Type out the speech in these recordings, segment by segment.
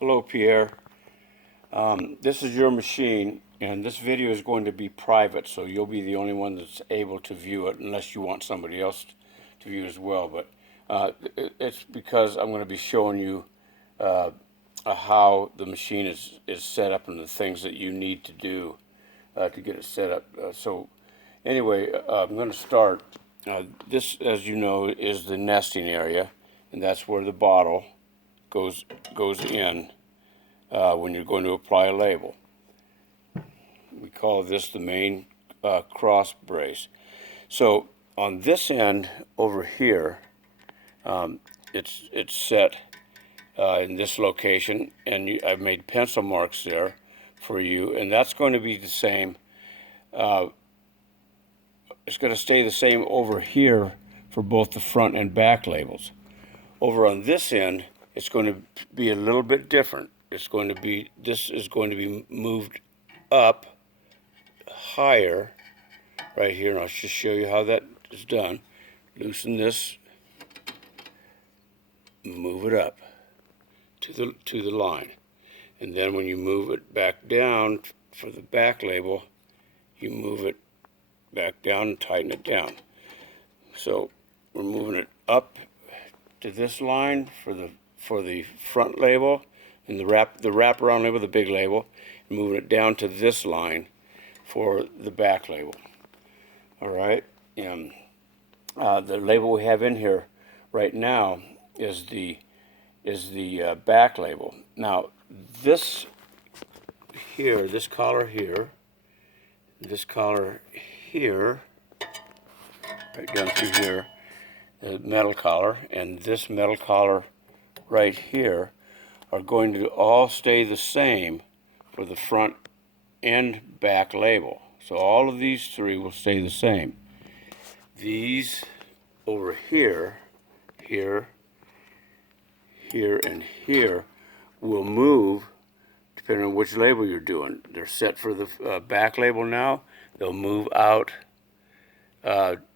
Hello, Pierre. This is your machine, and this video is going to be private, so you'll be the only one that's able to view it unless you want somebody else to view as well. But it's because I'm going to be showing you how the machine is set up and the things that you need to do to get it set up. So anyway, I'm going to start. This, as you know, is the nesting area, and that's where the bottle goes in when you're going to apply a label. We call this the main cross brace. So on this end over here, it's set in this location, and I've made pencil marks there for you, and that's going to be the same. It's going to stay the same over here for both the front and back labels. Over on this end, it's going to be a little bit different. This is going to be moved up higher right here, and I'll just show you how that is done. Loosen this, move it up to the line, and then when you move it back down for the back label, you move it back down and tighten it down. So we're moving it up to this line for the front label, and the wraparound label, the big label, and moving it down to this line for the back label. All right, and the label we have in here right now is the back label. Now this here, this collar here, this collar here, right down through here, the metal collar, and this metal collar right here are going to all stay the same for the front and back label. So all of these three will stay the same. These over here, here, and here will move depending on which label you're doing. They're set for the back label now. They'll move out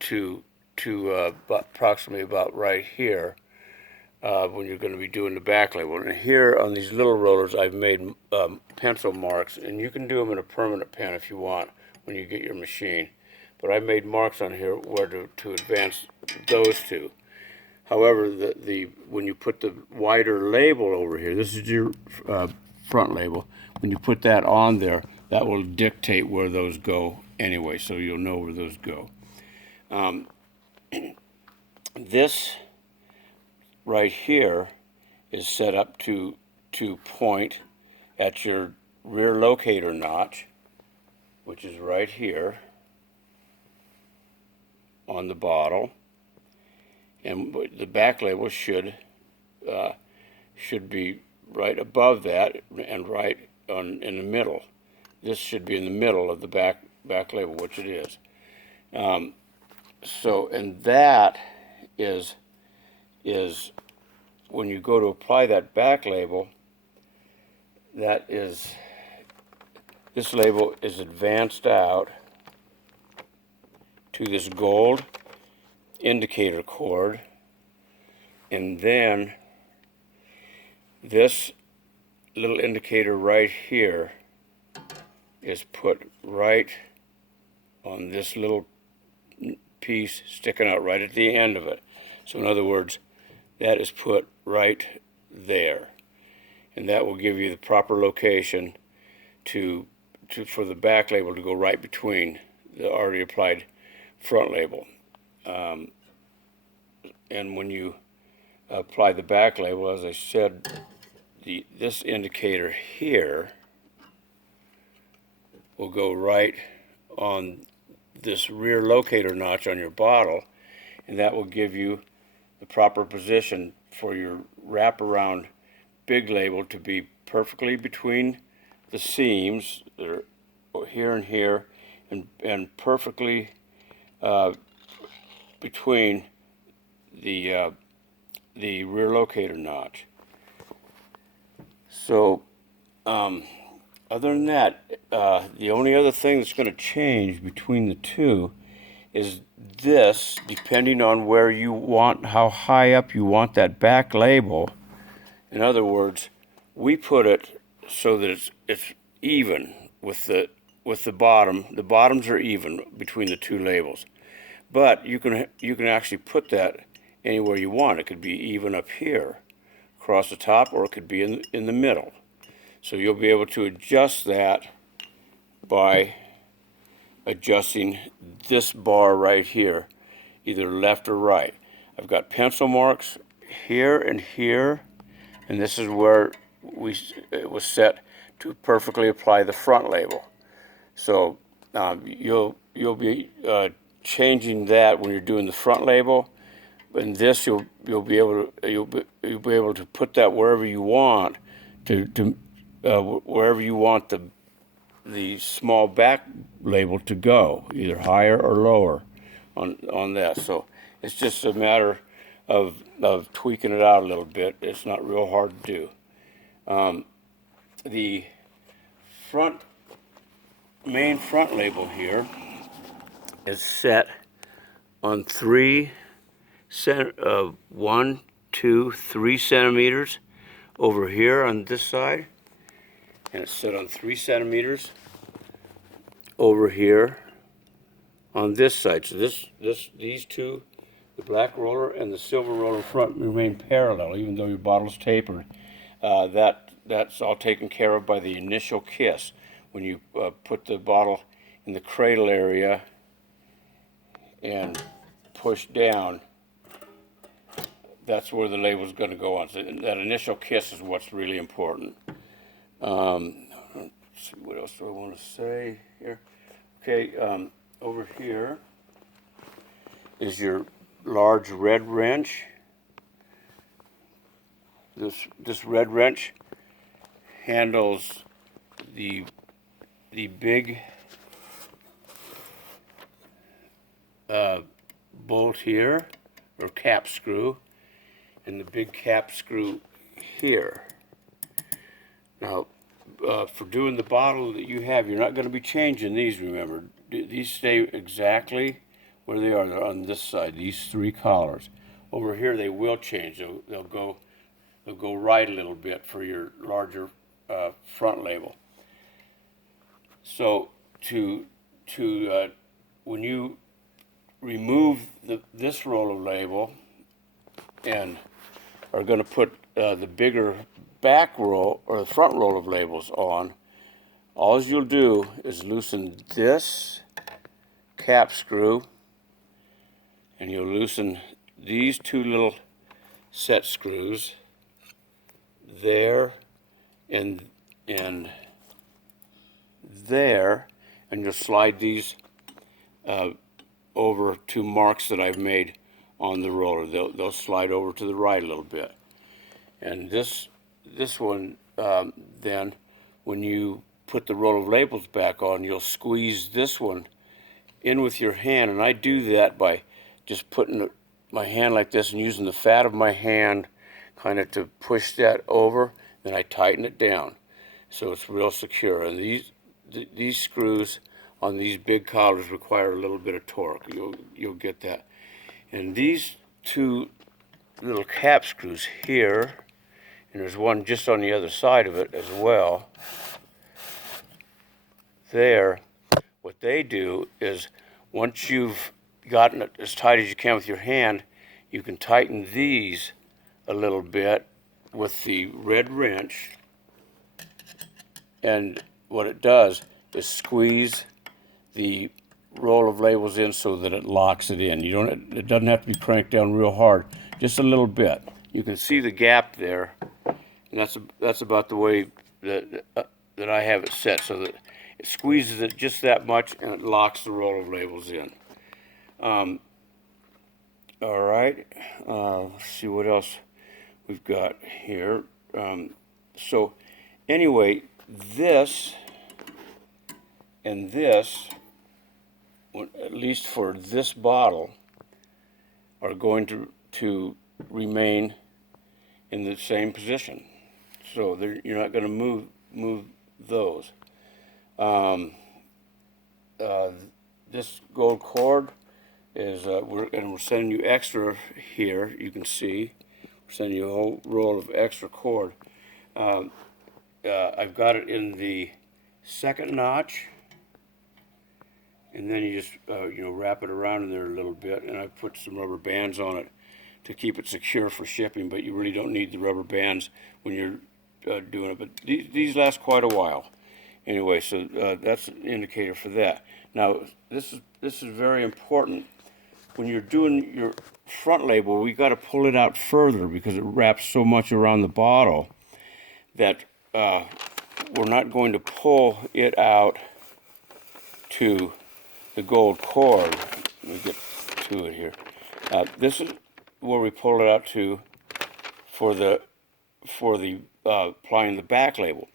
to approximately about right here when you're going to be doing the back label. And here on these little rollers, I've made pencil marks, and you can do them in a permanent pen if you want when you get your machine. But I made marks on here where to advance those two. However, when you put the wider label over here, this is your front label. When you put that on there, that will dictate where those go anyway, so you'll know where those go. This right here is set up to point at your rear locator notch, which is right here on the bottle, and the back label should be right above that and right in the middle. This should be in the middle of the back label, which it is. So, and that is when you go to apply that back label, this label is advanced out to this gold indicator cord, and then this little indicator right here is put right on this little piece sticking out right at the end of it. So in other words, that is put right there, and that will give you the proper location for the back label to go right between the already applied front label. And when you apply the back label, as I said, this indicator here will go right on this rear locator notch on your bottle, and that will give you the proper position for your wraparound big label to be perfectly between the seams. They're here and here, and perfectly between the rear locator notch. So other than that, the only other thing that's going to change between the two is this, depending on where you want, how high up you want that back label. In other words, we put it so that it's even with the bottom. The bottoms are even between the two labels, but you can actually put that anywhere you want. It could be even up here across the top, or it could be in the middle. So you'll be able to adjust that by adjusting this bar right here, either left or right. I've got pencil marks here, and this is where it was set to perfectly apply the front label. So you'll be changing that when you're doing the front label, and this you'll be able to put that wherever you want wherever you want the small back label to go, either higher or lower on that. So it's just a matter of tweaking it out a little bit. It's not real hard to do. The main front label here is set on 3 centimeters over here on this side, and it's set on 3 centimeters over here on this side. So these two, the black roller and the silver roller front, remain parallel, even though your bottle's tapered. That's all taken care of by the initial kiss. When you put the bottle in the cradle area and push down, that's where the label's going to go on. So that initial kiss is what's really important. Let's see, what else do I want to say here? Okay, over here is your large red wrench. This red wrench handles the big bolt here, or cap screw, and the big cap screw here. Now, for doing the bottle that you have, you're not going to be changing these, remember. These stay exactly where they are. They're on this side, these 3 collars. Over here they will change. They'll go right a little bit for your larger front label. So when you remove this roll of label and are going to put the bigger back roll or the front roll of labels on, all you'll do is loosen this cap screw, and you'll loosen these 2 little set screws there and there, and you'll slide these over to marks that I've made on the roller. They'll slide over to the right a little bit. And this one, then, when you put the roll of labels back on, you'll squeeze this one in with your hand, and I do that by just putting my hand like this and using the fat of my hand kind of to push that over, then I tighten it down so it's real secure. And these screws on these big collars require a little bit of torque. You'll get that. And these 2 little cap screws here, and there's one just on the other side of it as well, there, what they do is once you've gotten it as tight as you can with your hand, you can tighten these a little bit with the red wrench, and what it does is squeeze the roll of labels in so that it locks it in. It doesn't have to be cranked down real hard, just a little bit. You can see the gap there, and that's about the way that I have it set, so that it squeezes it just that much and it locks the roll of labels in. All right, let's see what else we've got here. So anyway, this and this, at least for this bottle, are going to remain in the same position. So you're not going to move those. This gold cord is we're sending you extra here. You can see we're sending you a whole roll of extra cord. I've got it in the second notch, and then you just wrap it around in there a little bit, and I put some rubber bands on it to keep it secure for shipping, but you really don't need the rubber bands when you're doing it. But these last quite a while. Anyway, so that's an indicator for that. Now, this is very important. When you're doing your front label, we got to pull it out further because it wraps so much around the bottle that we're not going to pull it out to the gold cord. Let me get to it here. This is where we pull it out to for the applying the back label.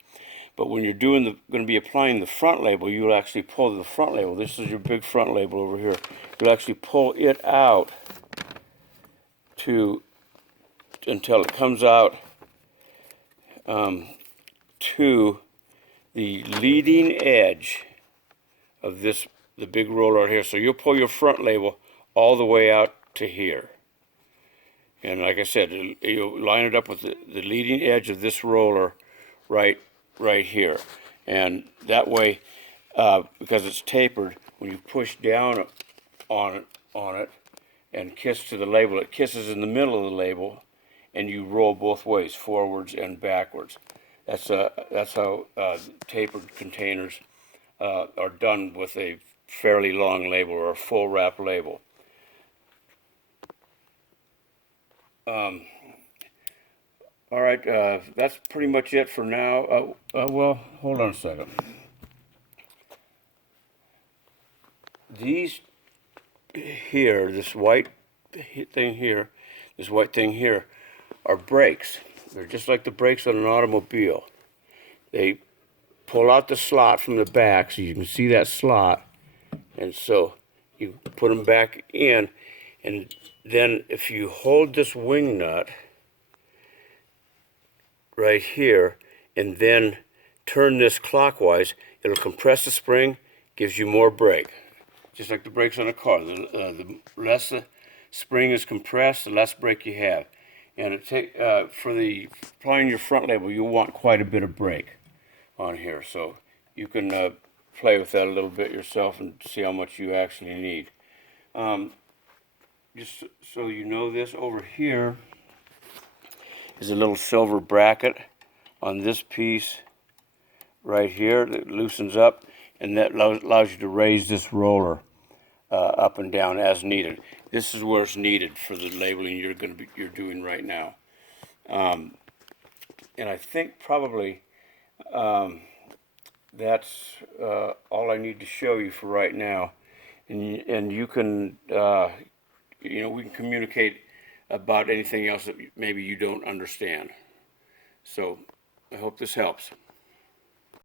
But when you're going to be applying the front label, you'll actually pull the front label. This is your big front label over here. You'll actually pull it out until it comes out to the leading edge of the big roller out here. So you'll pull your front label all the way out to here. And like I said, you'll line it up with the leading edge of this roller right here. And that way, because it's tapered, when you push down on it and kiss to the label, it kisses in the middle of the label, and you roll both ways, forwards and backwards. That's how tapered containers are done with a fairly long label or a full wrap label. All right, that's pretty much it for now. Well, hold on a second. These here, this white thing here, are brakes. They're just like the brakes on an automobile. They pull out the slot from the back, so you can see that slot, and so you put them back in, and then if you hold this wing nut right here and then turn this clockwise, it'll compress the spring, gives you more brake, just like the brakes on a car. The less the spring is compressed, the less brake you have. And for applying your front label, you'll want quite a bit of brake on here, so you can play with that a little bit yourself and see how much you actually need. Just so you know, this over here is a little silver bracket on this piece right here that loosens up, and that allows you to raise this roller up and down as needed. This is where it's needed for the labeling you're doing right now. And I think probably that's all I need to show you for right now. And you can we can communicate about anything else that maybe you don't understand. So I hope this helps.